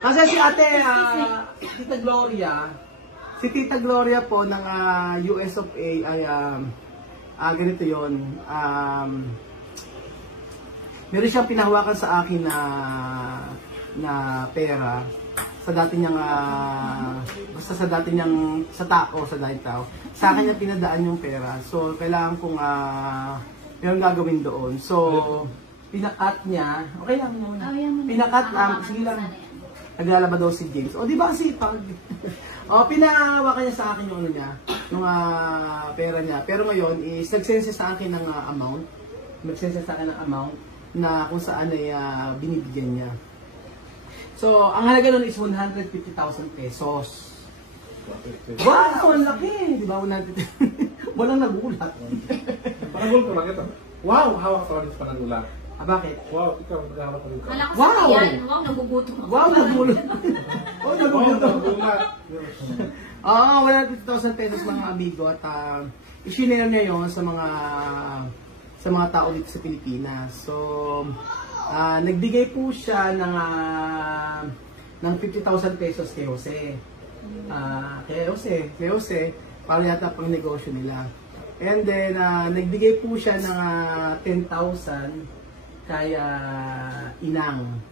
Kasi si ate, Tita Gloria, si Tita Gloria po ng US of A ay ganito yun. Meron siyang pinahawakan sa akin na pera sa dati niyang basta sa dati niyang sa tao. Sa akin niya pinadaan yung pera. So kailangan kong meron gagawin doon. So pinakat niya. Okay lang muna. Pinakat sige lang. Naglalaba daw si James. O di ba kasi pag pinahawakan niya sa akin yung ano niya, yung pera niya. Pero ngayon is nagsense sa akin ng amount. Nagsense sa akin ng amount na kung saan ay binibigyan niya. So, ang halaga nun is 150,000 pesos. Wow! Ang laki! Di ba? 150,000. Walang nagulat. Panagul ko lang ito. Wow! Hawak ka rin sa panagula. Bakit? Wow! Ikaw, maghahawak ka rin ka. Wow! Wow! Nagugutom ako. Wow! Nagulat! Oh, nagugutom. Wow! 150,000 pesos mga amigo at isinare niya yon sa mga tao dito sa Pilipinas. So, nagbigay po siya ng 50,000 pesos kay Jose. Kay Jose, para yata pang negosyo nila. And then, nagbigay po siya ng 10,000 kay Inang.